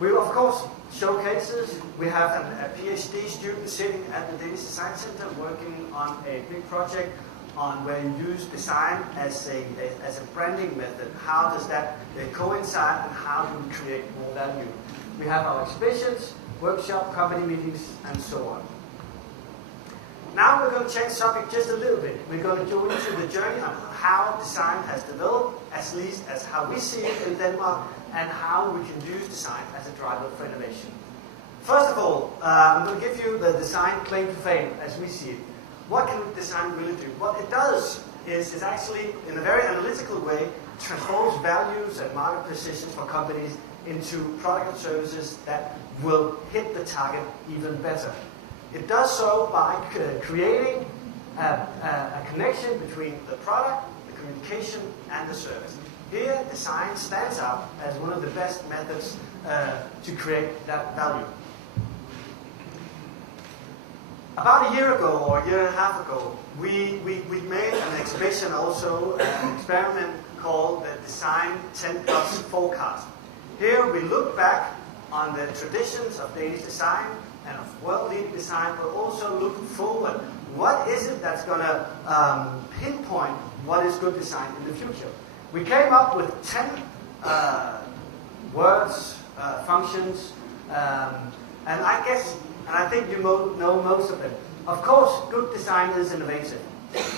We of course showcases. We have a PhD student sitting at the Danish Design Centre working on a big project on where you use design as a branding method. How does that coincide and how do we create more value? We have our exhibitions, workshop, company meetings, and so on. Now we're going to change subject just a little bit. We're going to go into the journey on how design has developed, at least as how we see it in Denmark, and how we can use design as a driver for innovation. First of all, I'm going to give you the design claim to fame as we see it. What can design really do? What it does is actually, in a very analytical way, transforms values and market positions for companies into product and services that will hit the target even better. It does so by creating a connection between the product, the communication, and the service. Here, design stands out as one of the best methods to create that value. About a year ago, or a year and a half ago, we made an exhibition also, an experiment called the Design 10 Plus Forecast. Here we look back on the traditions of Danish design and of world-leading design, but also looking forward. What is it that's going to pinpoint what is good design in the future? We came up with 10 words, functions, and I think you know most of them. Of course, good design is innovative,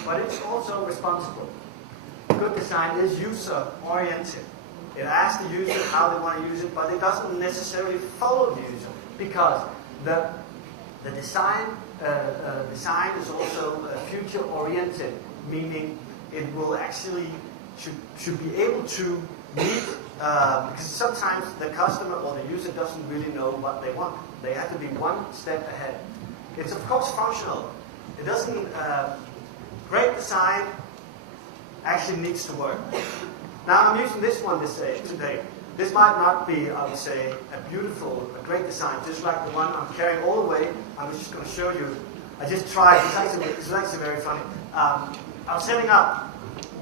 but it's also responsible. Good design is user-oriented. It asks the user how they want to use it, but it doesn't necessarily follow the user, because the design is also future-oriented, meaning it will actually should be able to meet, because sometimes the customer or the user doesn't really know what they want. They have to be one step ahead. It's of course functional. It doesn't. Great design actually needs to work. Now I'm using this one today. This might not be, I would say, a great design, just like the one I'm carrying all the way. I'm just going to show you. I just tried. It's actually very funny. I was setting up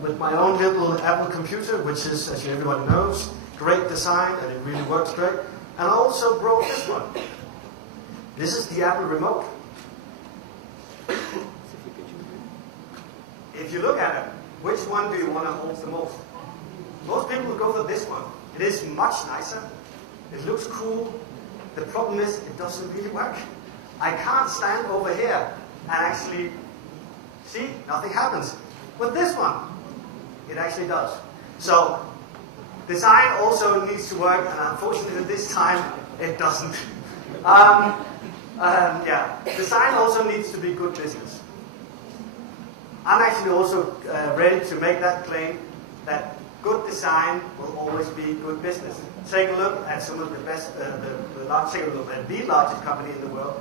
with my own little Apple computer, which is, as everybody knows, great design, and it really works great. And I also brought this one. This is the Apple remote. If you look at it, which one do you want to hold the most? Most people will go for this one. It is much nicer. It looks cool. The problem is it doesn't really work. I can't stand over here and actually see, nothing happens. With this one, it actually does. So design also needs to work, and unfortunately this time it doesn't. Design also needs to be good business. I'm actually also ready to make that claim that good design will always be good business. Take a look at some of the best, the largest company in the world.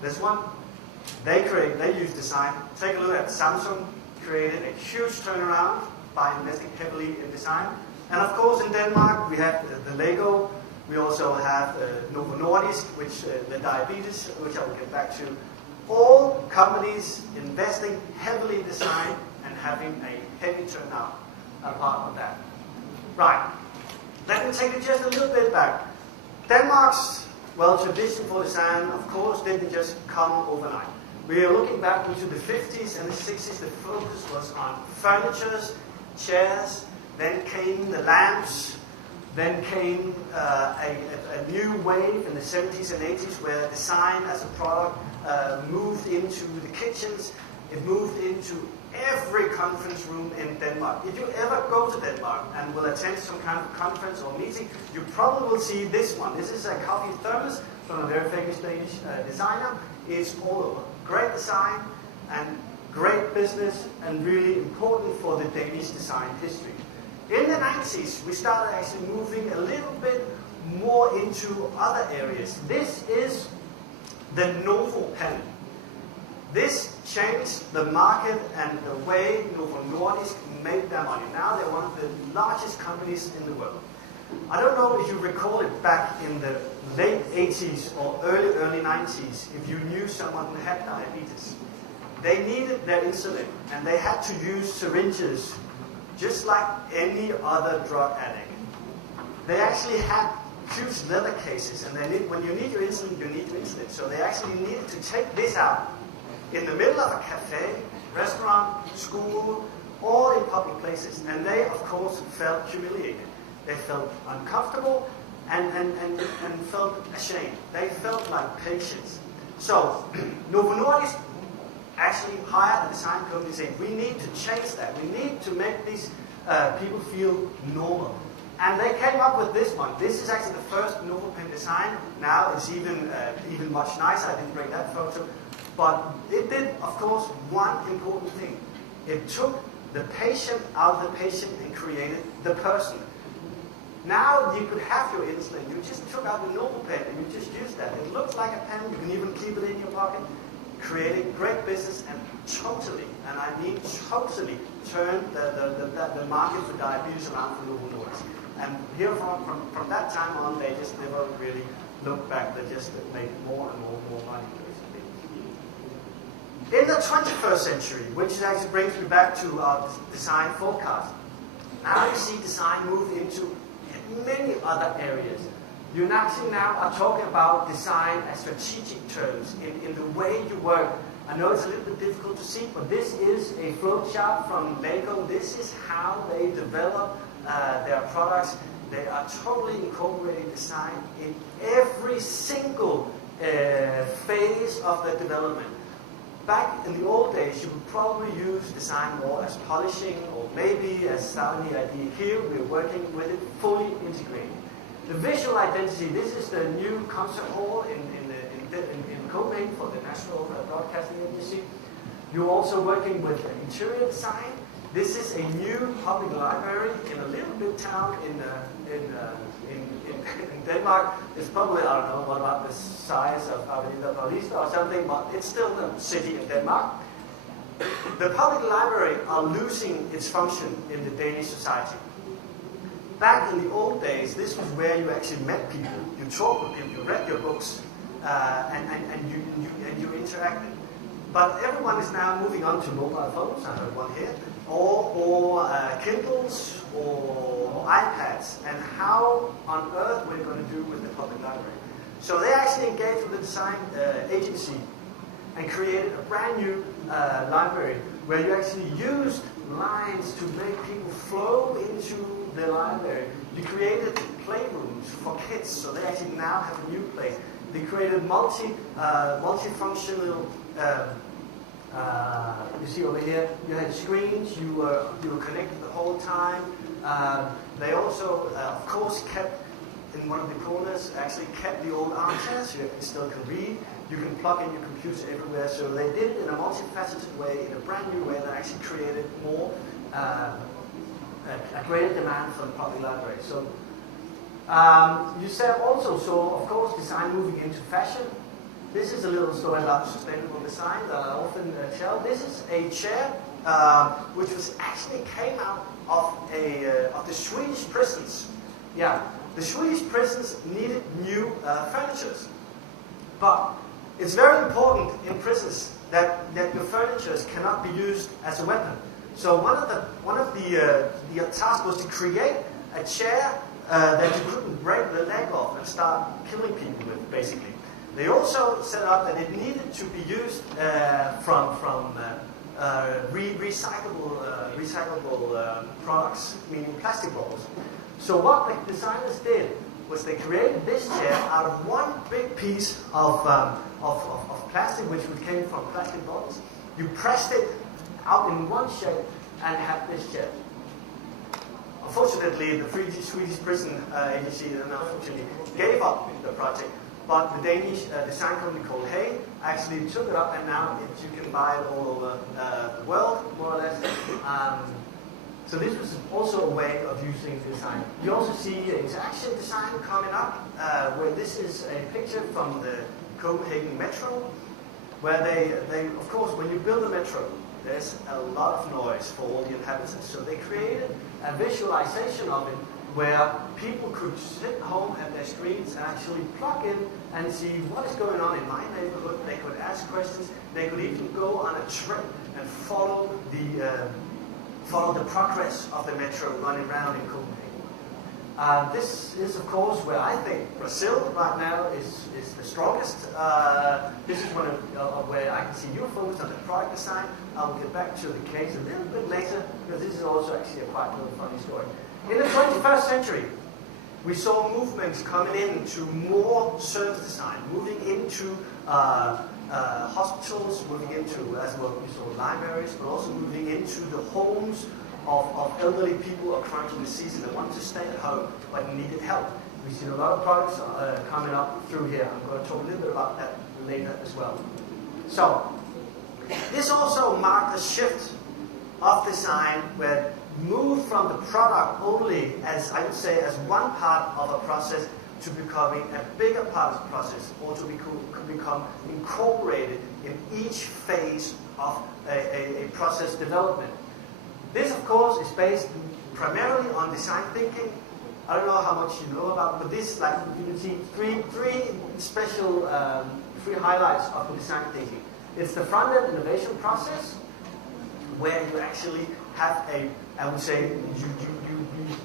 This one, they use design. Take a look at Samsung, created a huge turnaround by investing heavily in design. And of course in Denmark we have the Lego. We also have Novo Nordisk, which the diabetes, which I will get back to. All companies investing heavily in design and having a heavy turnout part of that. Right. Let me take it just a little bit back. Denmark's tradition for design, of course, didn't just come overnight. We are looking back into the 50s and the 60s. The focus was on furnitures, chairs. Then came the lamps. Then came a new wave in the 70s and 80s where design as a product moved into the kitchens. It moved into every conference room in Denmark. If you ever go to Denmark and will attend some kind of conference or meeting, you probably will see this one. This is a coffee thermos from a very famous Danish designer. It's all over. Great design and great business, and really important for the Danish design history. In the 90s, we started actually moving a little bit more into other areas. This is the Novo pen. This changed the market and the way Novo Nordisk made their money. Now they're one of the largest companies in the world. I don't know if you recall it back in the late 80s or early 90s, if you knew someone who had diabetes. They needed their insulin, and they had to use syringes just like any other drug addict. They actually had huge leather cases, and when you need your insulin, you need your insulin. So they actually needed to take this out in the middle of a cafe, restaurant, school, or in public places. And they, of course, felt humiliated. They felt uncomfortable and felt ashamed. They felt like patients. So Novo Nordisk actually hired a design company saying, we need to change that. We need to make these people feel normal. And they came up with this one. This is actually the first normal pen design. Now it's even much nicer. I didn't bring that photo. But it did, of course, one important thing. It took the patient out of the patient and created the person. Now you could have your insulin. You just took out the normal pen and you just used that. It looks like a pen. You can even keep it in your pocket. Creating great business and totally, and I mean totally, turned the market for diabetes around for Novo Nordisk. And here from that time on, they just never really looked back. They just made more and more money, basically. In the 21st century, which actually brings me back to our design forecast, now you see design move into many other areas. You actually now are talking about design as strategic terms in the way you work. I know it's a little bit difficult to see, but this is a flow chart from Lego. This is how they develop their products. They are totally incorporating design in every single phase of the development. Back in the old days, you would probably use design more as polishing, or maybe as starting the idea. Here, we're working with it fully integrated. The visual identity, this is the new concert hall in Copenhagen for the National Broadcasting Agency. You're also working with interior design. This is a new public library in a little bit town in Denmark. It's probably, I don't know, what about the size of Palestras or something, but it's still a city in Denmark. The public library are losing its function in the Danish society. Back in the old days, this was where you actually met people. You talked with people, you read your books, and you interacted. But everyone is now moving on to mobile phones. I heard one here, or Kindles, or iPads. And how on earth we're going to do with the public library? So they actually engaged with the design agency and created a brand new library where you actually used lines to make people flow into the library. You created playrooms for kids, so they actually now have a new place. They created multifunctional. You see over here, you had screens. You were connected the whole time. They also, of course, kept in one of the corners. Actually, kept the old armchairs. So you still can read. You can plug in your computer everywhere. So they did it in a multifaceted way, in a brand new way that actually created more. A greater demand for the public library. So you said also, of course, design moving into fashion. This is a little story about sustainable design that I often tell. This is a chair which was actually came out of the Swedish prisons. Yeah, the Swedish prisons needed new furniture, but it's very important in prisons that your furniture cannot be used as a weapon. So one of the tasks was to create a chair that you couldn't break the leg off and start killing people with, basically. They also set up that it needed to be used from recyclable products, meaning plastic balls. So what the designers did was they created this chair out of one big piece of plastic, which came from plastic bottles. You pressed it out in one shape and have this chair. Unfortunately, the Swedish prison agency unfortunately gave up the project, but the Danish design company called Hey actually took it up, and now you can buy it all over the world, more or less. So this was also a way of using design. You also see interaction design coming up, where this is a picture from the Copenhagen Metro, where they of course, when you build a metro, there's a lot of noise for all the inhabitants. So they created a visualization of it where people could sit home at their screens and actually plug in and see what is going on in my neighborhood. They could ask questions. They could even go on a trip and follow the progress of the metro running around in Copenhagen. This is, of course, where I think Brazil right now is the strongest. This is one of where I can see you focused on the product design. I will get back to the case a little bit later, because this is also actually a quite little funny story. In the 21st century, we saw movements coming into more service design, moving into hospitals, moving into, as well, we saw libraries, but also moving into the homes of elderly who are chronic disease and they want to stay at home but needed help. We've seen a lot of products coming up through here. I'm going to talk a little bit about that later as well. So, this also marked a shift of design where moved from the product only as, I would say, as one part of a process to becoming a bigger part of the process, or to become incorporated in each phase of a process development. This, of course, is based primarily on design thinking. I don't know how much you know about, but this, like you can see, three special three highlights of the design thinking. It's the front-end innovation process, where you actually have a, I would say, you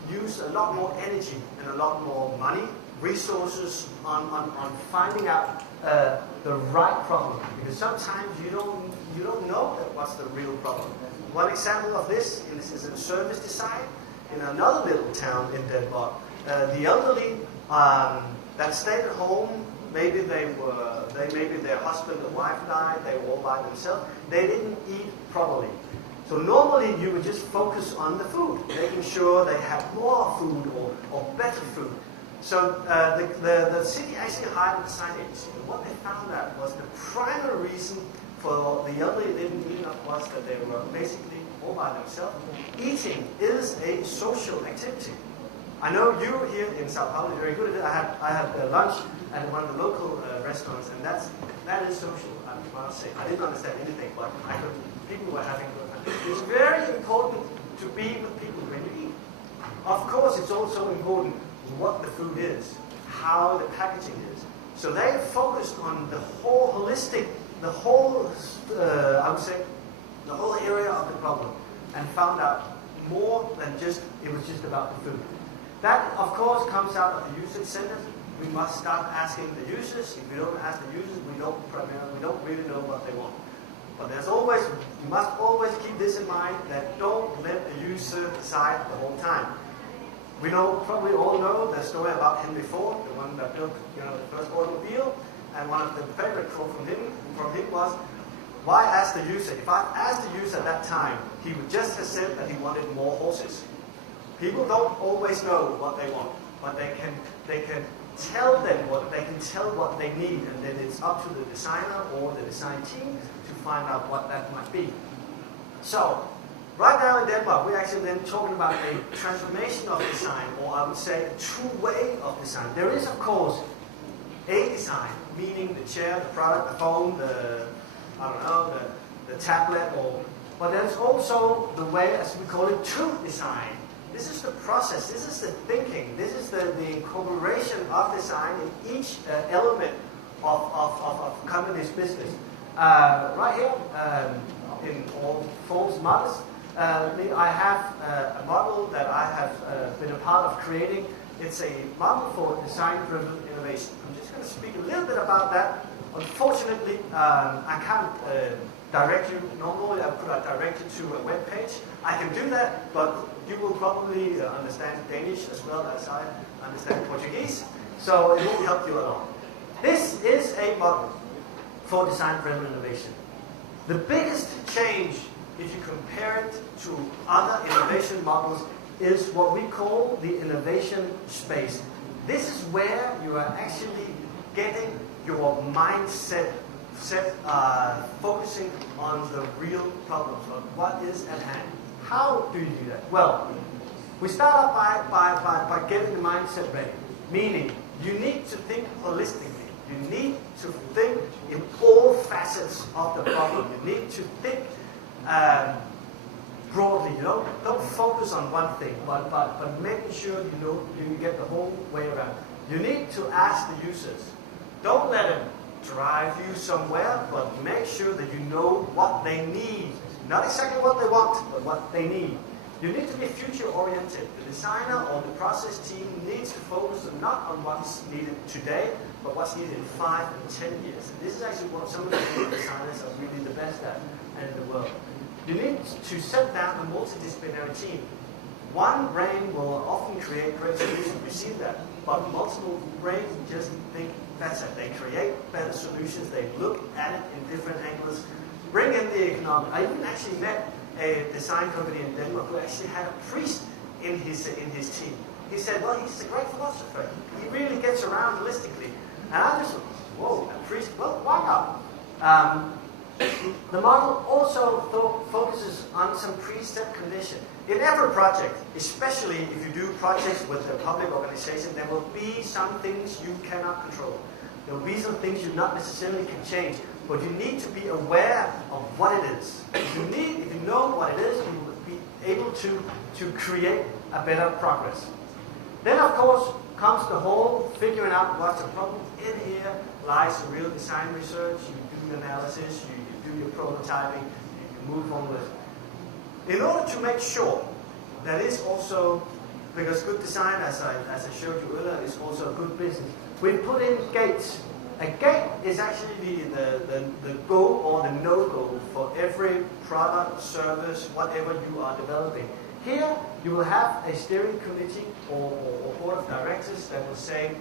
use a lot more energy and a lot more money, resources on finding out the right problem, because sometimes you don't know what's the real problem. One example of this is in service design in another little town in Denmark. The elderly that stayed at home, maybe maybe their husband or wife died, they were all by themselves, they didn't eat properly. So normally you would just focus on the food, making sure they had more food or better food. So the city actually hired a design agency, and what they found out was the primary reason for the elderly didn't eat enough was that they were basically all by themselves. Eating is a social activity. I know you here in Sao Paulo are very good at it. I had lunch at one of the local restaurants, and that is social. I must say, I didn't understand anything, but people were having good time. It's very important to be with people when you eat. Of course, it's also important what the food is, how the packaging is. So they focused on the whole holistic, the whole, I would say, the whole area of the problem, and found out more than just, it was just about the food. That, of course, comes out of the user centers. We must start asking the users. If we don't ask the users, we don't really know what they want. But there's always, you must always keep this in mind, that don't let the user decide the whole time. We probably all know the story about Henry Ford, the one that built the first automobile, and one of the favorite quotes from him was, why ask the user? If I asked the user at that time, he would just have said that he wanted more horses. People don't always know what they want, but they can tell what they need, and then it's up to the designer or the design team to find out what that might be. So, right now in Denmark, we're actually then talking about a transformation of design, or I would say a true way of design. There is, of course, a design, meaning the chair, the product, the phone, the tablet, but there's also the way, as we call it, true design. This is the process, this is the thinking, this is the incorporation of design in each element of company's business. Right here, in all forms models, I have a model that I have been a part of creating. It's a model for design-driven innovation. I'm just going to speak a little bit about that. Unfortunately, I can't direct you. Normally, I could direct you to a web page. I can do that, but you will probably understand Danish as well as I understand Portuguese, so it won't help you at all. This is a model for design-driven innovation. The biggest change, if you compare it to other innovation models, is what we call the innovation space. This is where you are actually getting your mindset focusing on the real problems, on what is at hand. How do you do that? Well, we start off by getting the mindset ready, meaning you need to think holistically. You need to think in all facets of the problem. You need to think broadly. Don't focus on one thing, but making sure you get the whole way around. You need to ask the users. Don't let them drive you somewhere, but make sure that you know what they need. Not exactly what they want, but what they need. You need to be future-oriented. The designer or the process team needs to focus not on what's needed today, but what's needed in 5 and 10 years. And this is actually what some of the designers are really the best at in the world. You need to set down a multidisciplinary team. One brain will often create great solutions, we see that, but multiple brains just think better. They create better solutions, they look at it in different angles, bring in the economic. I even actually met a design company in Denmark who actually had a priest in his team. He said, well, he's a great philosopher. He really gets around holistically. And I just, whoa, a priest, well, why not? The model also focuses on some preset condition. In every project, especially if you do projects with a public organization, there will be some things you cannot control. There will be some things you not necessarily can change, but you need to be aware of what it is. If you know what it is, you will be able to create a better progress. Then, of course, comes the whole figuring out what's the problem. In here lies the real design research. You do the analysis, you do your prototyping, you move on with it. In order to make sure that is also, because good design, as I showed you earlier, is also a good business, we put in gates. A gate is actually the go or the no-go for every product, service, whatever you are developing. Here, you will have a steering committee or board of directors that will say,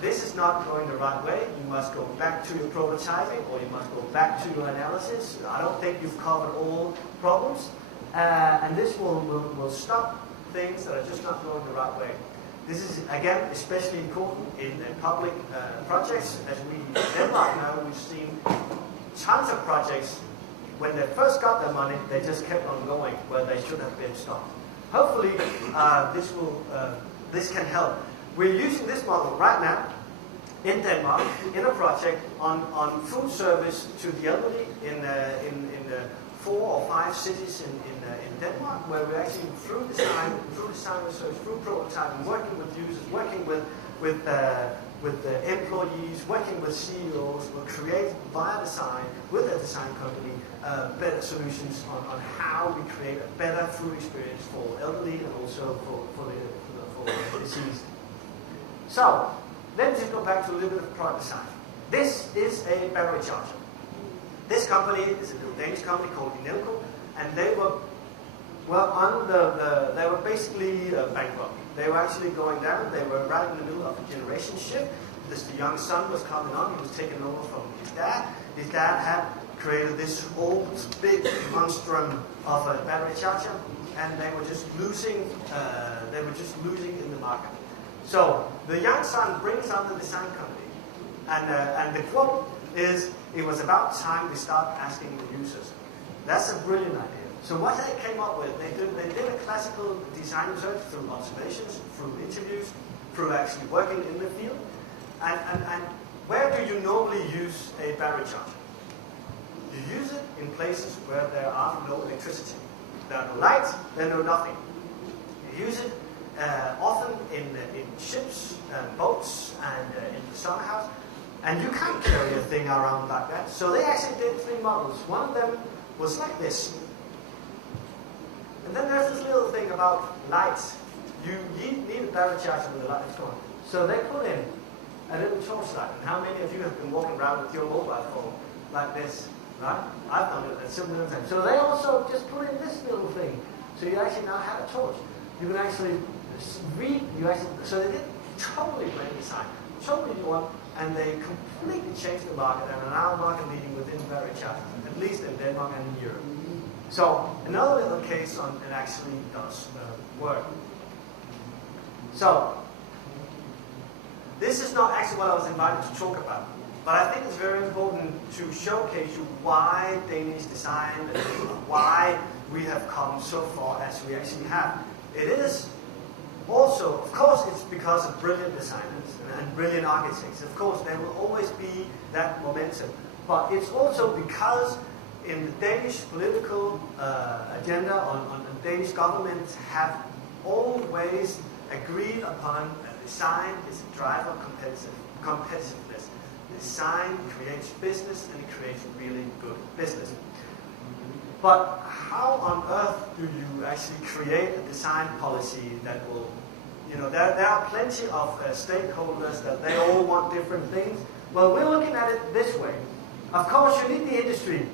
this is not going the right way, you must go back to your prototyping or you must go back to your analysis. I don't think you've covered all problems. And this will stop things that are just not going the right way. This is, again, especially important in public projects. As we in Denmark now, we've seen tons of projects, when they first got their money, they just kept on going where they should have been stopped. Hopefully, this can help. We're using this model right now in Denmark in a project on food service to the elderly in 4 or 5 cities in Denmark, where we're actually through design research, through prototyping, working with users, working with the employees, working with CEOs, will create via design with a design company better solutions on how we create a better food experience for elderly and also for the deceased. So, let's just go back to a little bit of product design. This is a battery charger. This company is a little Danish company called Dentre, and they were they were basically bankrupt. They were actually going down. They were right in the middle of a generation shift. The young son was coming on. He was taken over from his dad. His dad had created this old, big monstrum of a battery charger, and they were just losing. In the market. So the young son brings on the design company, and the quote is, "It was about time we start asking the users." That's a brilliant idea. So what they came up with, they did a classical design research through observations, through interviews, through actually working in the field. And where do you normally use a battery charger? You use it in places where there are no electricity. There are no lights, there are no nothing. You use it often in ships, boats, and in the summer house. And you can't carry a thing around like that. So they actually did 3 models. One of them was like this. And then there's this little thing about lights. You need a battery charger with a light that's on. So they put in a little torchlight. And how many of you have been walking around with your mobile phone like this? Right? I've done it at similar times. So they also just put in this little thing. So you actually now have a torch. You can actually read. So they did totally brand design, totally new one, and they completely changed the market and are now market leading within battery chargers, at least in Denmark and in Europe. So another little case on it actually does work. So this is not actually what I was invited to talk about, but I think it's very important to showcase you why Danish design and why we have come so far as we actually have. It is also, of course, it's because of brilliant designers and brilliant architects. Of course, there will always be that momentum, but it's also because in the Danish political agenda, on the Danish government have always agreed upon that design is a driver of competitiveness. Design creates business, and it creates really good business. But how on earth do you actually create a design policy that will, there are plenty of stakeholders that they all want different things. Well, we're looking at it this way. Of course, you need the industry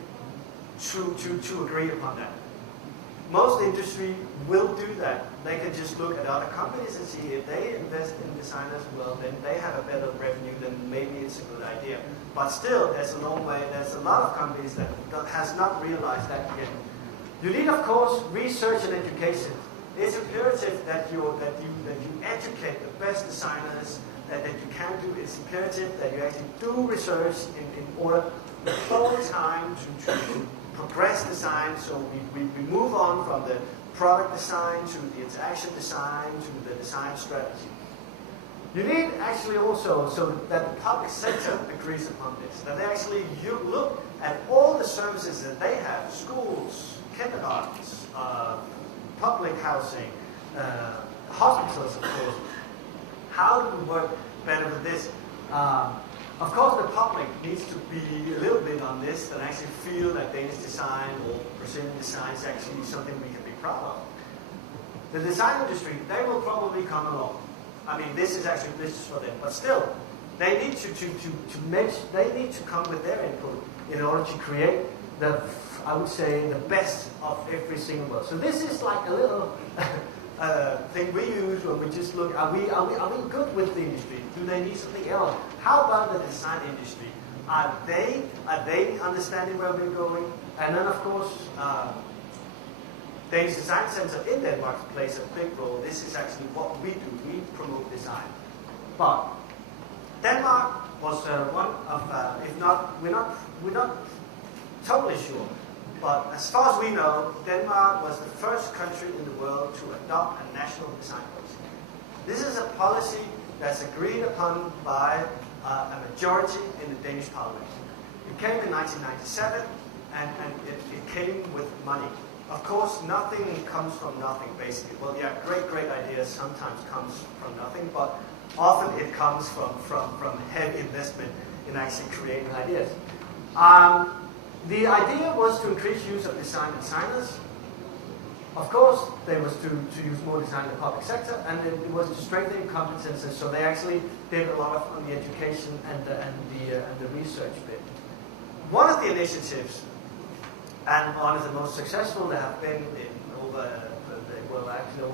to agree upon that. Most industry will do that. They can just look at other companies and see if they invest in designers, well, then they have a better revenue, then maybe it's a good idea. But still, there's a long way. There's a lot of companies that has not realized that yet. You need, of course, research and education. It's imperative that you educate the best designers that you can do. It's imperative that you actually do research in order all the time to progress design. So we move on from the product design to the interaction design to the design strategy. You need actually also, so that the public sector agrees upon this, that they actually look at all the services that they have, schools, kindergartens, public housing, hospitals, of course. How do we work better with this? Of course, the public needs to be a little bit on this and actually feel that Danish design or Brazilian design is actually something we can be proud of. The design industry, they will probably come along. I mean, this is actually business for them, but still, they need they need to come with their input in order to create I would say, the best of every single one. So this is like a little thing we use when we just look, are we good with the industry? Do they need something else? How about the design industry? Are they understanding where we're going? And then, of course, Danish Design Centre in Denmark plays a big role. This is actually what we do. We promote design. But Denmark was one of, if not, we're not totally sure. But as far as we know, Denmark was the first country in the world to adopt a national design policy. This is a policy that's agreed upon by a majority in the Danish parliament. It came in 1997, and it came with money. Of course, nothing comes from nothing, basically. Well, yeah, great ideas sometimes comes from nothing, but often it comes from heavy investment in actually creating ideas. The idea was to increase use of design designers. Of course, there was to use more design in the public sector, and it was to strengthen competences. So they actually did a lot on the education and the research bit. One of the initiatives, and one of the most successful that have been in over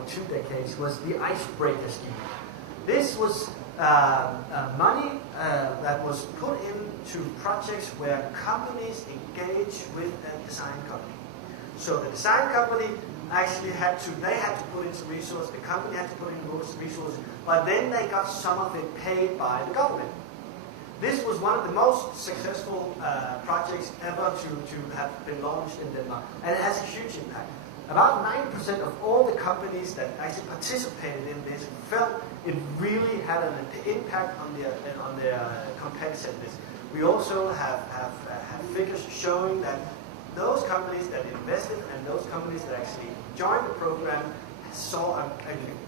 2 decades, was the icebreaker scheme. This was money that was put into projects where companies engage with a design company. So the design company actually had to put in some resources, the company had to put in most resources, but then they got some of it paid by the government. This was one of the most successful projects ever to have been launched in Denmark, and it has a huge impact. About 90% of all the companies that actually participated in this felt it really had an impact on their competitiveness. We also have figures showing that those companies that invested and those companies that actually joined the program saw a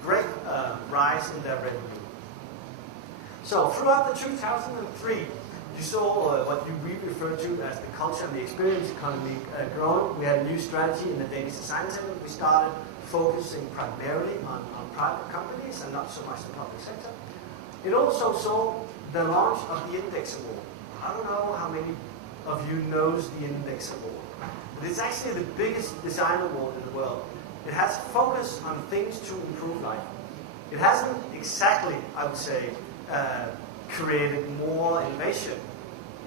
great rise in their revenue. So throughout the 2003, you saw what we refer to as the culture and the experience economy growing. We had a new strategy in the Danish Design Centre. We started focusing primarily on private companies and not so much the public sector. It also saw the launch of the Index Award. I don't know how many of you knows the Index Award, but it's actually the biggest design award in the world. It has focus on things to improve life. It hasn't exactly, I would say, created more innovation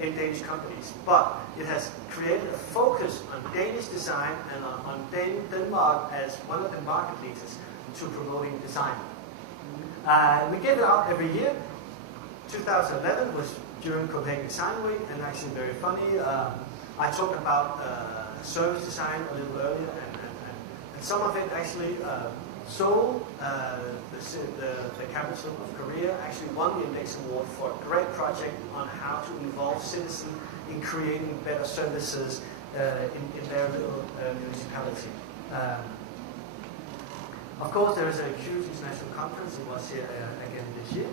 in Danish companies, but it has created a focus on Danish design and on Denmark as one of the market leaders to promoting design. We give it out every year. 2011 was during Copenhagen Design Week, and actually very funny. I talked about service design a little earlier, and some of it actually Seoul, the capital of Korea, actually won the Index Award for a great project on how to involve citizens in creating better services in their little municipality. Of course, there is a huge international conference. It was here again this year.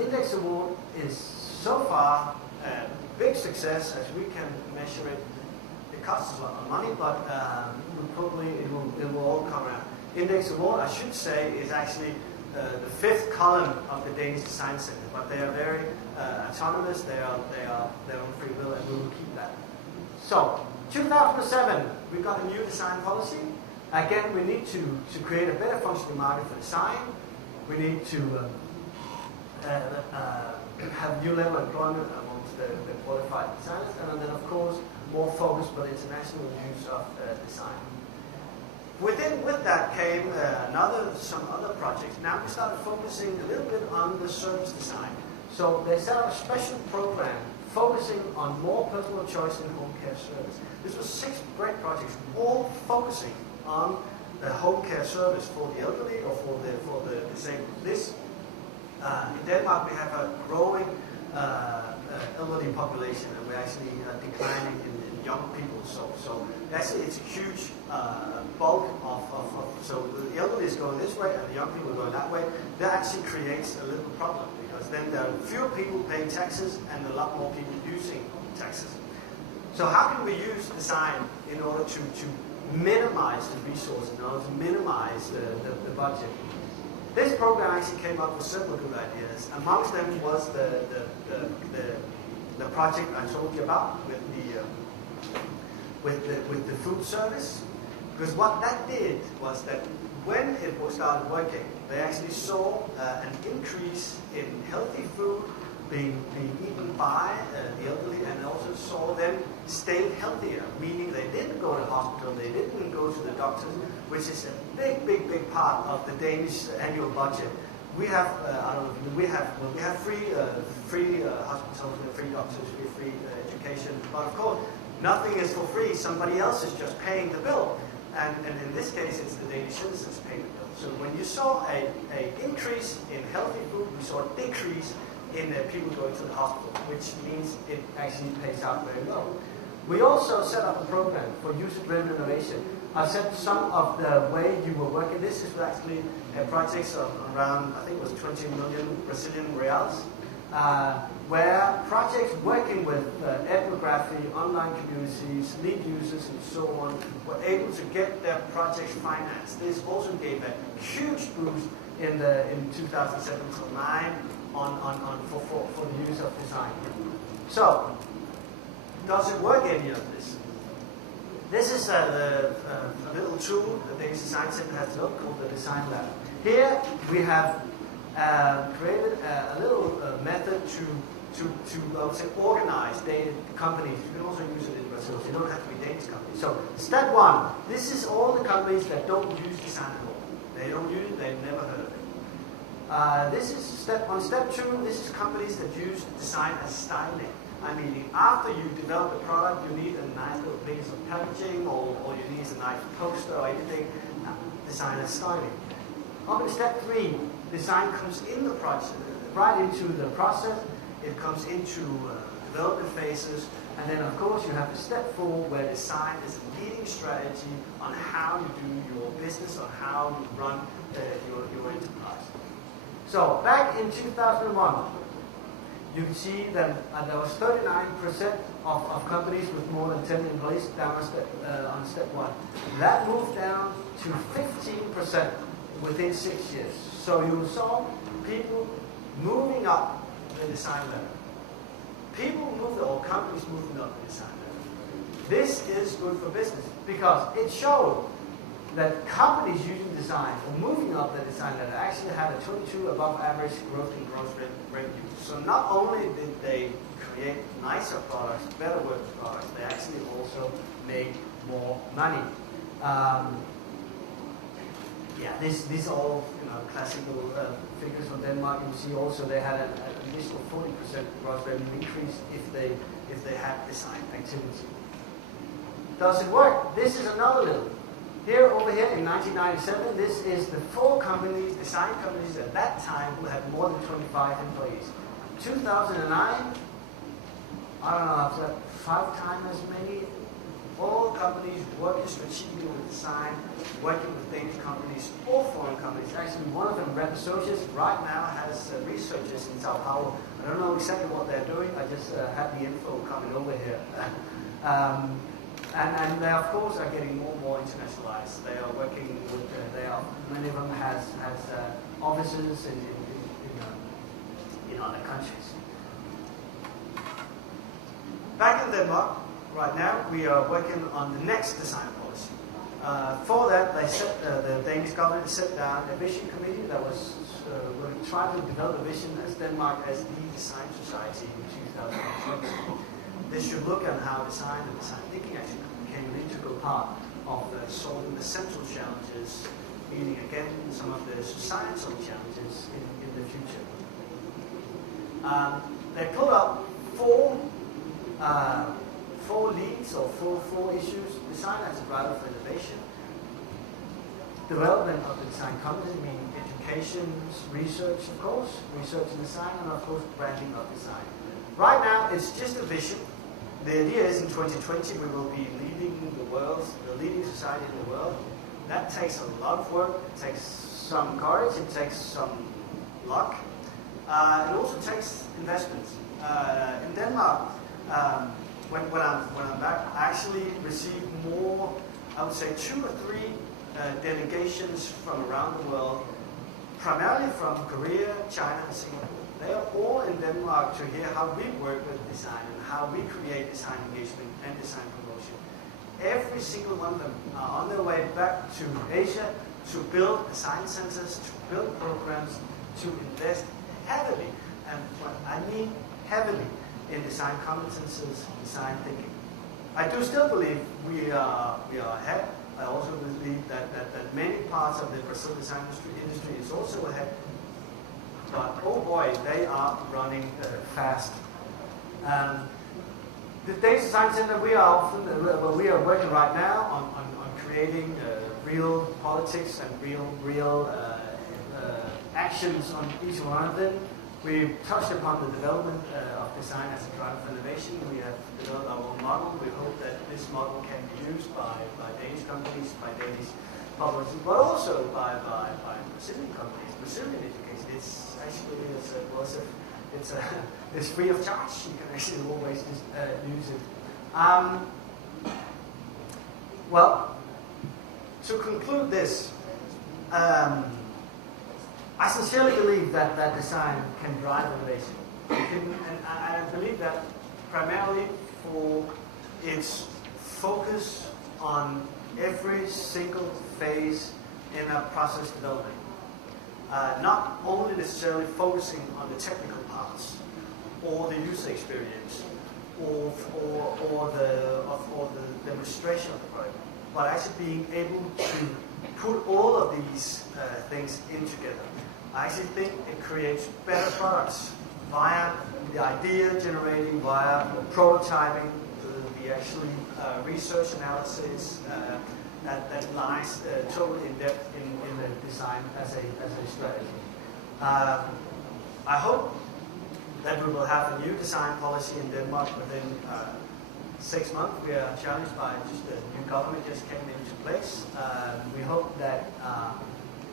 Index Award is so far a big success as we can measure it. The costs a lot of money, but probably it will all come around. Index Award, I should say, is actually the 5th column of the Danish Design Centre, but they are very autonomous. They are their own free will, and we will keep that. So, 2007, we got a new design policy. Again, we need to create a better functioning market for design. We need to have new level of employment amongst the qualified designers, and then of course more focus on international use of design. With that came some other projects. Now we started focusing a little bit on the service design. So they set up a special program focusing on more personal choice in home care service. This was 6 great projects, all focusing on the home care service for the elderly or for the disabled. In Denmark, we have a growing elderly population, and we're actually declining in young people. So actually, it's a huge bulk of so the elderly is going this way, and the young people are going that way. That actually creates a little problem, because then there are fewer people paying taxes and a lot more people using taxes. So how can we use design in order to minimize the resources, in order to minimize the budget? This program actually came up with several good ideas. Amongst them was the project I told you about with the food service. Because what that did was that when it started working, they actually saw an increase in healthy food being eaten by the elderly, and also saw them stay healthier, meaning they didn't go to the hospital, they didn't go to the doctors, which is a big part of the Danish annual budget. We have we have free hospitals, free doctors, free education, but of course nothing is for free. Somebody else is just paying the bill, and in this case it's the Danish citizens paying the bill. So when you saw a increase in healthy food, we saw a decrease in people going to the hospital, which means it actually pays out very low. We also set up a program for user-driven innovation. I said some of the way you were working. This is actually a project of around, I think it was 20 million Brazilian reals, where projects working with ethnography, online communities, lead users, and so on, were able to get their projects financed. This also gave a huge boost in 2007-09 for the use of design. So, does it work, any of this? This is a little tool the Danish Design Centre has developed called the Design Lab. Here we have created a little method to I would say, organize companies. You can also use it in Brazil, so you don't have to be Danish companies. So step 1, this is all the companies that don't use design at all. They don't use it, they've never heard of it. This is step 1. Step 2, this is companies that use design as styling. I mean, after you develop a product, you need a nice little piece of packaging, or you need a nice poster or anything. Design as styling. Up in step 3, design comes in the process, right into the process. It comes into development phases, and then of course you have the step 4, where design is a leading strategy on how you do your business, on how you run your enterprise. So back in 2001, you can see that there was 39% of companies with more than 10 employees down on step 1. That moved down to 15% within 6 years. So you saw people moving up the design level. Or companies moving up the design level. This is good for business because it showed that companies using design or moving up the design level actually had a 22 above average growth in gross revenue. So not only did they create nicer products, better working products, they actually also made more money. These are all classical figures from Denmark. You see also they had an additional 40% gross revenue increase if they had design activity. Does it work? This is another little. Over here in 1997, this is the 4 companies, design companies at that time who had more than 25 employees. 2009, I don't know, after 5 times as many. All companies working strategically with design, working with Danish companies or foreign companies. Actually, one of them, Rep Associates, right now has researchers in Sao Paulo. I don't know exactly what they're doing. I just had the info coming over here. And they, of course, are getting more and more internationalized. They are working with, many of them has offices in other countries. Back in Denmark, right now, we are working on the next design policy. For that, the Danish government set down a vision committee that was trying to develop a vision as Denmark as the design society in 2020. This should look at how design and design thinking actually became an integral part of solving the central challenges, meaning again some of the societal challenges in the future. They put up four leads or four issues: design as a driver for innovation, development of the design competency, meaning education, research, of course, research and design, and of course branding of design. Right now, it's just a vision. The idea is in 2020 we will be leading the world, the leading society in the world. That takes a lot of work. It takes some courage. It takes some luck. It also takes investments. In Denmark, when I'm back, I actually received more, I would say 2 or 3 delegations from around the world, primarily from Korea, China, and Singapore. They are all in Denmark to hear how we work with design and how we create design engagement and design promotion. Every single one of them are on their way back to Asia to build design centers, to build programs, to invest heavily, and what I mean heavily, in design competences, design thinking. I do still believe we are ahead. I also believe that many parts of the Brazil design industry is also ahead. But oh boy, they are running fast. The Danish Design Centre, we are working right now on creating real politics and real actions on each one of them. We've touched upon the development of design as a driver for innovation. We have developed our own model. We hope that this model can be used by Danish companies, by Danish publishers, but also by Brazilian companies, Brazilian education. It's actually it's free of charge. You can actually always use it. Well, to conclude this, I sincerely believe that design can drive innovation. And I believe that primarily for its focus on every single phase in a process development. Not only necessarily focusing on the technical parts, or the user experience, or the demonstration of the product, but actually being able to put all of these things in together. I actually think it creates better products via the idea generating, via prototyping, the actually research analysis that lies totally in depth in the design as a strategy. I hope that we will have a new design policy in Denmark within 6 months. We are challenged by just the new government just came into place. We hope that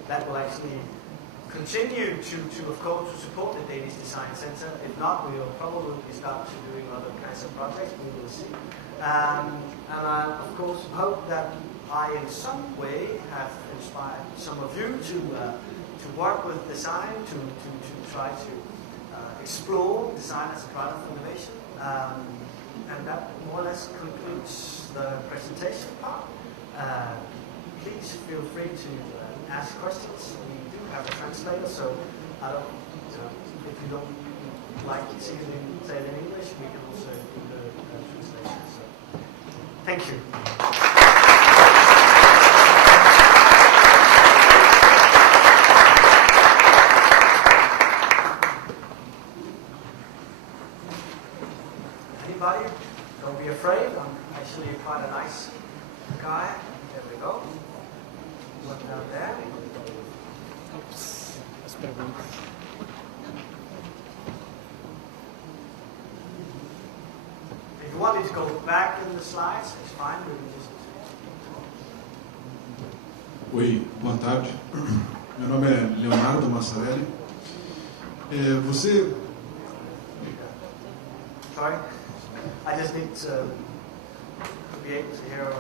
that will actually continue to of course to support the Danish Design Centre. If not, we will probably start to doing other kinds of projects. We will see. And I of course hope that I in some way have inspired some of you to work with design, to try to explore design as a driver for innovation. And that more or less concludes the presentation part. Please feel free to ask questions. We do have a translator, so I don't, if you don't like to say it in English, we can also do the translation. So, thank you. Anybody? Don't be afraid. I'm actually quite a nice guy. There we go. Look down there. Oops. If you want me to go back in the slides, it's fine. We can just... Oi, boa tarde. Meu nome é Leonardo Massarelli. Você... Sorry? I just need to be able to hear.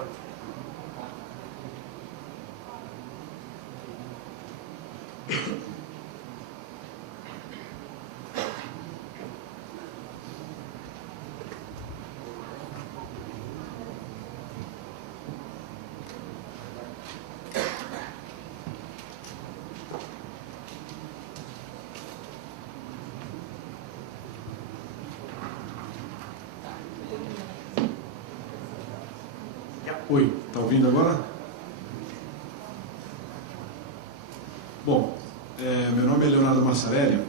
Oi, tá ouvindo agora? Bom, meu nome é Leonardo Massarelli.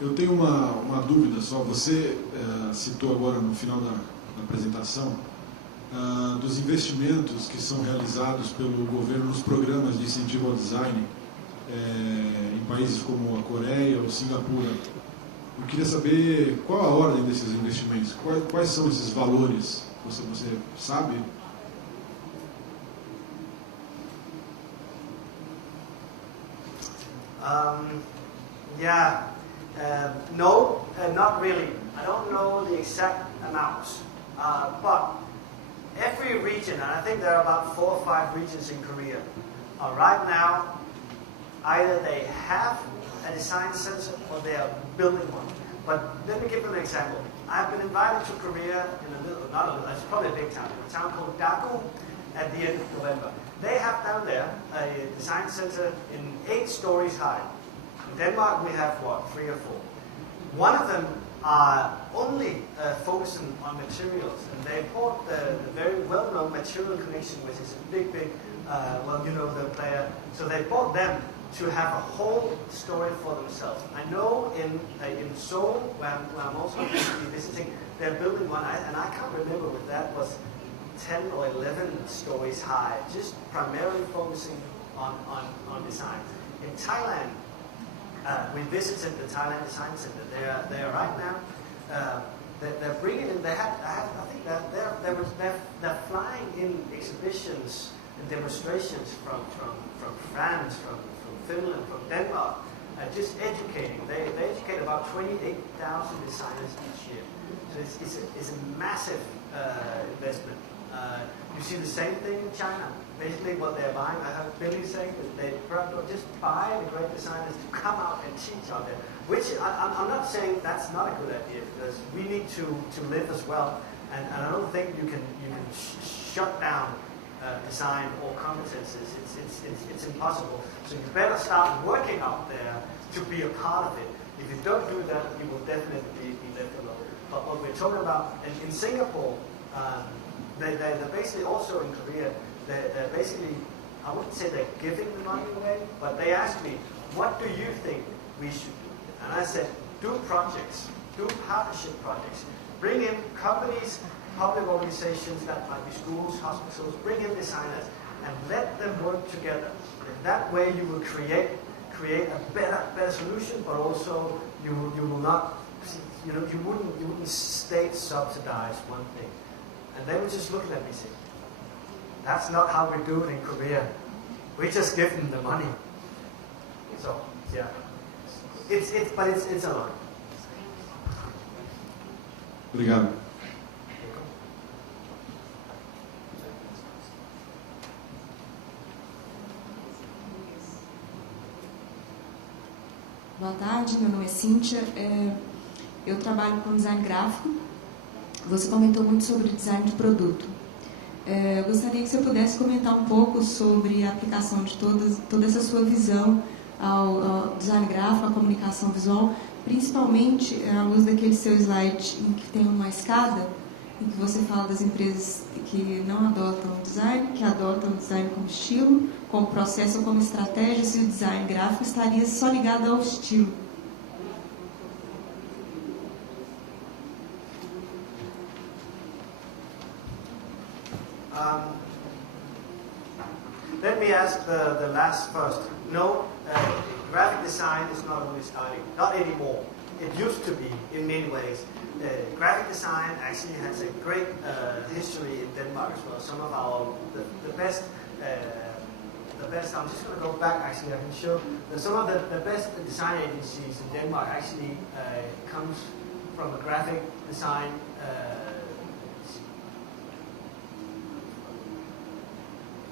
Eu tenho uma dúvida só. Você citou agora no final da apresentação dos investimentos que são realizados pelo governo nos programas de incentivo ao design em países como a Coreia ou Singapura. Eu queria saber qual a ordem desses investimentos, quais são esses valores, você sabe? No, not really. I don't know the exact amounts, but every region, and I think there are about 4 or 5 regions in Korea, right now, either they have a design center or they are building one. But let me give you an example. I've been invited to Korea in it's probably a big town, a town called Daegu at the end of November. They have down there a design center in 8 stories high. In Denmark we have, 3 or 4. One of them are only focusing on materials, and they bought the very well-known Material Connection, which is a big, the player. So they bought them to have a whole story for themselves. I know in Seoul, where I'm also visiting, they're building one, and I can't remember if that was 10 or 11 stories high, just primarily focusing on design. In Thailand, we visited the Thailand Design Centre. They are right now. They're bringing in. I think that they're flying in exhibitions and demonstrations from France, from Finland, from Denmark, just educating. They educate about 28,000 designers each year. So it's a massive investment. You see the same thing in China. Basically what they're buying, I have Billy saying that they just buy the great designers to come out and teach out there. Which I'm not saying that's not a good idea, because we need to live as well. And I don't think you can shut down design or competences. It's impossible. So you better start working out there to be a part of it. If you don't do that, you will definitely be left alone. But what we're talking about in Singapore, they're basically also in Korea. They're basically, I wouldn't say they're giving the money away, but they asked me, what do you think we should do? And I said, do projects, do partnership projects. Bring in companies, public organizations, that might be schools, hospitals, bring in designers and let them work together. And that way you will create a better solution, but also you will not, you wouldn't state subsidize one thing. And they were just looking at me saying, that's not how we do it in Korea. We just give them the money. So, yeah. It's a lot. Obrigado. Boa tarde, meu nome é Cíntia. Eu trabalho com design gráfico. Você comentou muito sobre design de produto. Eu gostaria que você pudesse comentar um pouco sobre a aplicação de toda essa sua visão ao design gráfico, à comunicação visual, principalmente à luz daquele seu slide em que tem uma escada, em que você fala das empresas que não adotam o design, que adotam o design como estilo, como processo ou como estratégia, se o design gráfico estaria só ligado ao estilo. Let me ask the last first. No, graphic design is not only styling, not anymore. It used to be in many ways. Graphic design actually has a great history in Denmark as well. Some of the best. I'm just going to go back. Actually, I can show that some of the best design agencies in Denmark actually comes from a graphic design.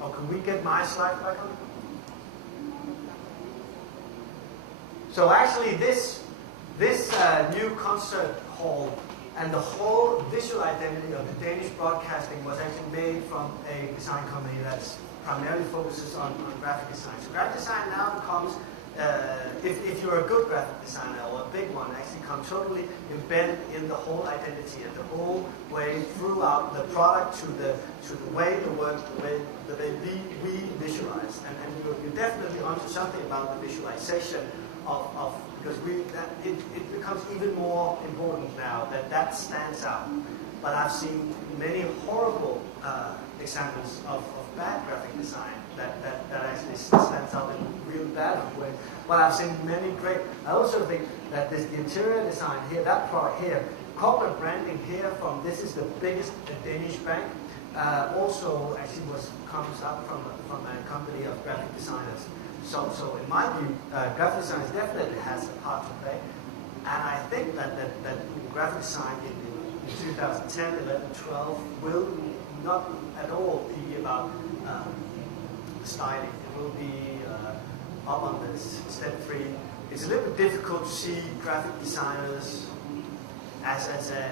Or could we get my slide back on? So actually this new concert hall and the whole visual identity of the Danish broadcasting was actually made from a design company that's primarily focuses on graphic design. So graphic design now becomes, if you're a good graphic designer or a big one, actually comes totally embedded in the whole identity and the whole way throughout the product to the way the work, the way we visualize. And you're definitely onto something about the visualization of because it becomes even more important now that stands out. But I've seen many horrible examples of bad graphic design that actually stands out in a real bad way. But I've seen many great. I also think that the interior design here, that part here, corporate branding here from this is the biggest Danish bank. Also actually comes up from a company of graphic designers. So in my view, graphic design definitely has a part to play, and I think that graphic design in 2010, 11, 12 will not at all be about styling. It will be up on the step 3. It's a little bit difficult to see graphic designers as a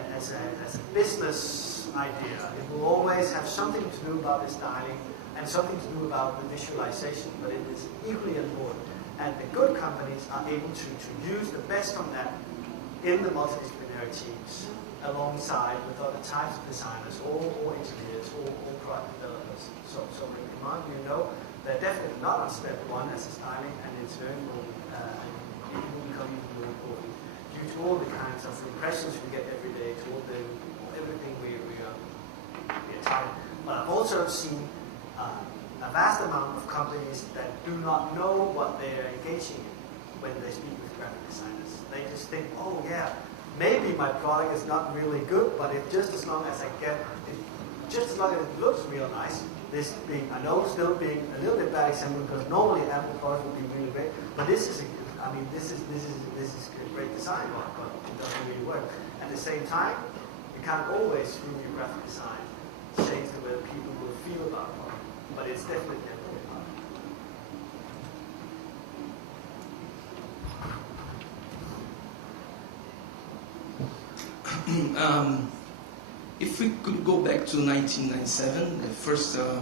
business idea. It will always have something to do about the styling and something to do about the visualization, but it is equally important. And the good companies are able to use the best from that in the multidisciplinary teams, alongside with other types of designers, or engineers, or product developers. So in my view, they're definitely not on step 1 as a styling, and it's very important, and it will become even more important due to all the kinds of impressions we get every day, to everything we are typing. But I've also seen a vast amount of companies that do not know what they are engaging in when they speak with graphic designers. They just think, oh yeah, maybe my product is not really good, but just as long as it looks real nice. This being, I know, still being a little bit bad example because normally Apple product would be really great, but this is a great design work, but it doesn't really work. At the same time, you can't always through your graphic design change the way people will feel about it. But it's definitely if we could go back to 1997, the first the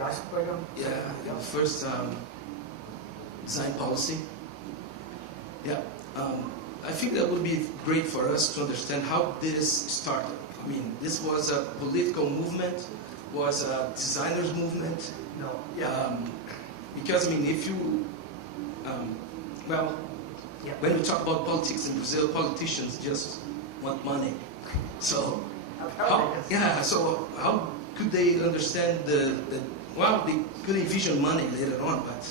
icebreaker. The first design policy. I think that would be great for us to understand how this started. I mean, this was a political movement. Was a designers' movement. No. Because I mean, if you, when we talk about politics in Brazil, politicians just want money. So, how could they understand they could envision money later on, but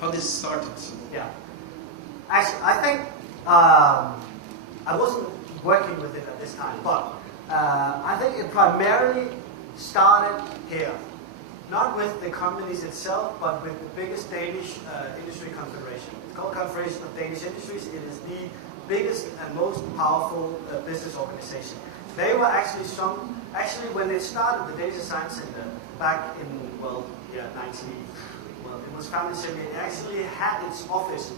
how this started? Yeah. Actually, I think I wasn't working with it at this time, but I think it primarily started here, not with the companies itself, but with the biggest Danish industry confederation. It's called Confederation of Danish Industries. It is the biggest and most powerful business organization. They were actually when they started the Danish Design Centre back in, it was founded in 1978. It actually had its office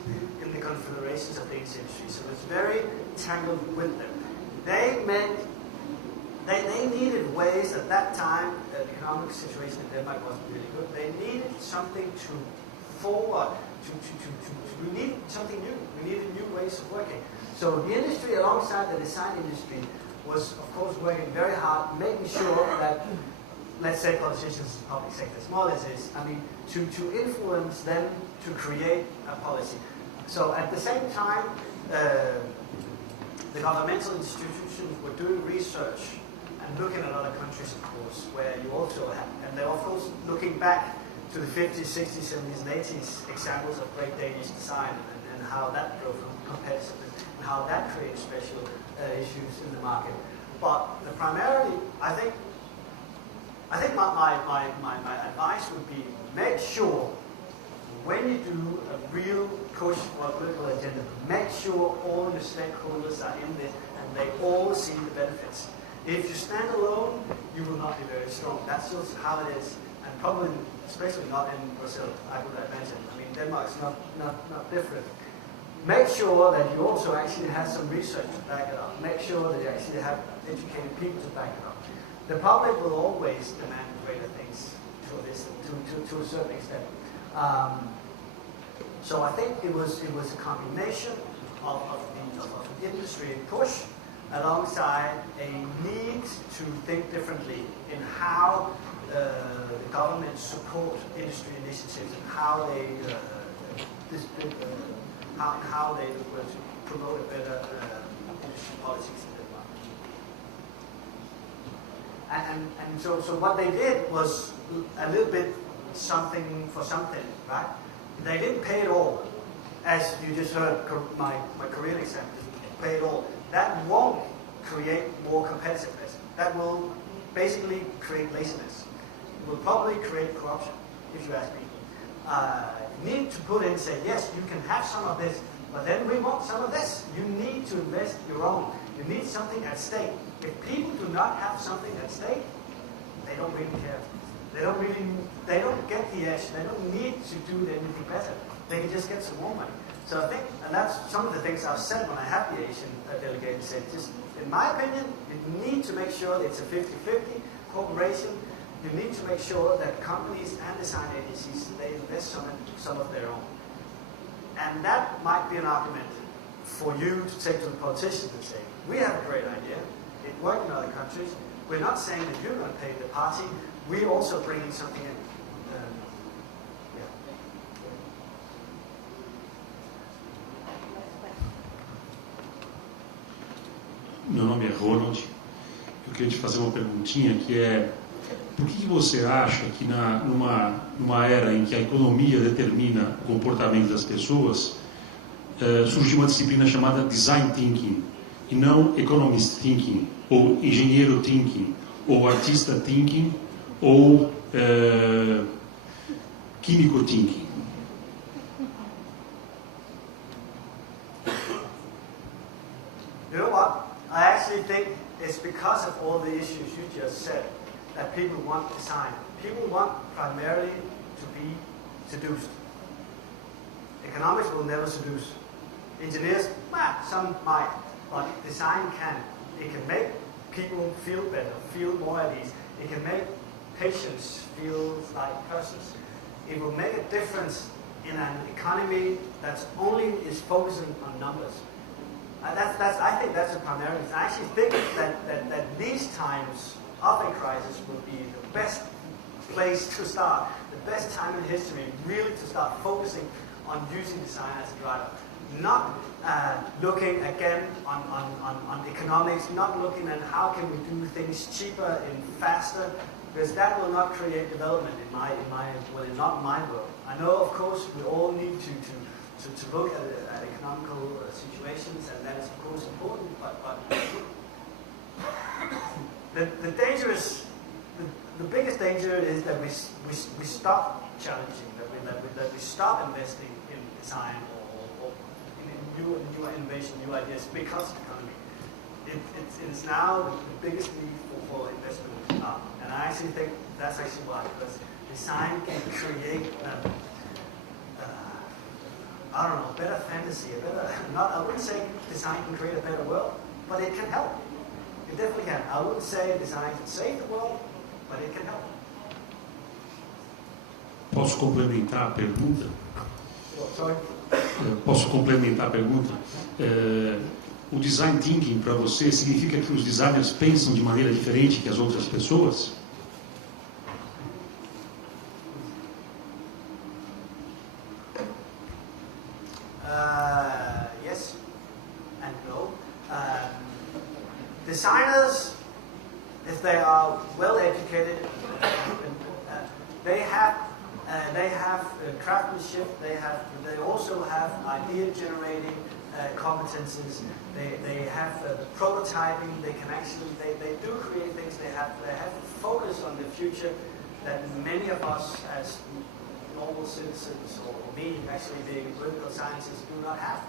in the confederations of Danish industry, so it was very tangled with them. They needed ways at that time, the economic situation in Denmark wasn't really good. They needed something to forward, we needed something new. We needed new ways of working. So the industry alongside the design industry was, of course, working very hard, making sure that, let's say politicians in the public sector, small as is, to influence them to create a policy. So at the same time, the governmental institutions were doing research and looking at other countries, of course, where you also have, and they're of course looking back to the 50s, 60s, 70s, and 80s examples of great Danish design and how that drove competitiveness and how that creates special issues in the market. But primarily, I think my advice would be make sure when you do a real push for a political agenda, make sure all your stakeholders are in this and they all see the benefits. If you stand alone, you will not be very strong. That's just how it is. and probably especially not in Brazil, I would imagine. I mean, Denmark's not different. Make sure that you also actually have some research to back it up. Make sure that you actually have educated people to back it up. The public will always demand greater things to a certain extent. So I think it was a combination of an industry push alongside a need to think differently in how the government support industry initiatives and how they promote a better industry politics in Denmark. And so what they did was a little bit something for something, right? They didn't pay it all, as you just heard my Korean example. Pay it all. That won't create more competitiveness. That will basically create laziness. It will probably create corruption, if you ask me. You need to put in and say, yes, you can have some of this, but then we want some of this. You need to invest your own. You need something at stake. If people do not have something at stake, they don't really care. They don't get the edge. They don't need to do anything better. They can just get some more money. So I think, and that's some of the things I've said when I have the Asian delegate said, just in my opinion, you need to make sure that it's a 50-50 cooperation. You need to make sure that companies and design agencies, they invest some of their own. And that might be an argument for you to take to the politicians and say, we have a great idea. It worked in other countries. We're not saying that you're going to pay the party. We're also bringing something in. Meu nome é Ronald. Eu queria te fazer uma perguntinha que é: por que você acha que numa era em que a economia determina o comportamento das pessoas, surgiu uma disciplina chamada Design Thinking e não Economist Thinking, ou Engenheiro Thinking, ou Artista Thinking, ou Químico Thinking? You know what? I actually think it's because of all the issues you just said that people want design. People want primarily to be seduced. Economics will never seduce. Engineers, some might, but design can. It can make people feel better, feel more at ease. It can make patients feel like persons. It will make a difference in an economy that's only is focusing on numbers. I think that's the primary reason. I actually think that these times of a crisis will be the best place to start, the best time in history, really to start focusing on using design as a driver. Not looking again on economics, not looking at how can we do things cheaper and faster, because that will not create development not my world. I know, of course, we all need to look at economical situations, and that is of course important, but the danger is, the biggest danger is that we stop challenging, that we stop investing in design or in new innovation, new ideas, because of the economy. It's now the biggest need for investment. And I actually think that's actually why, because design can create I don't know, better fantasy, I wouldn't say design can create a better world, but it can help. It definitely can. I wouldn't say design can save the world, but it can help. Posso complementar a pergunta? Sorry? Posso complementar a pergunta? O design thinking para você significa que os designers pensam de maneira diferente que as outras pessoas? Yes and no. Designers, if they are well educated, they have craftsmanship. They also have idea generating competences. They have prototyping. They can actually they do create things. They have focus on the future that many of us as normal citizens, or me actually being political scientists, do not have.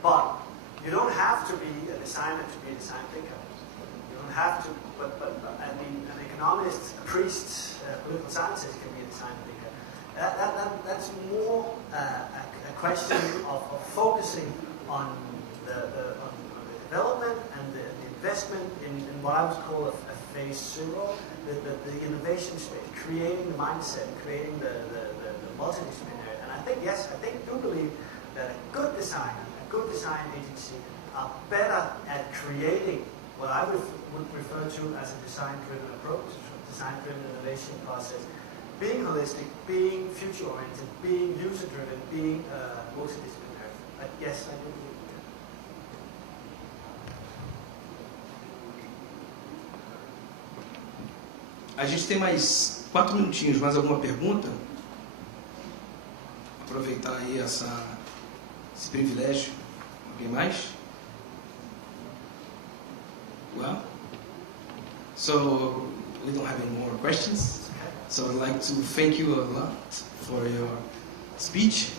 But you don't have to be a designer to be a design thinker. You don't have to, but an economist, a priest, political scientist can be a design thinker. That's more a question of focusing on the development and the investment in what I would call a phase zero, the innovation space, creating the mindset, creating the multidisciplinary. And I think, yes, I do believe that a good designer, a good design agency are better at creating what I would refer to as a design-driven approach, design-driven innovation process, being holistic, being future-oriented, being user-driven, being multidisciplinary. But yes, I do believe that. A gente tem mais 4 minutinhos, mais alguma pergunta? Aproveitar aí esse privilégio. Alguém mais? Well, so we don't have any more questions. So I'd like to thank you a lot for your speech.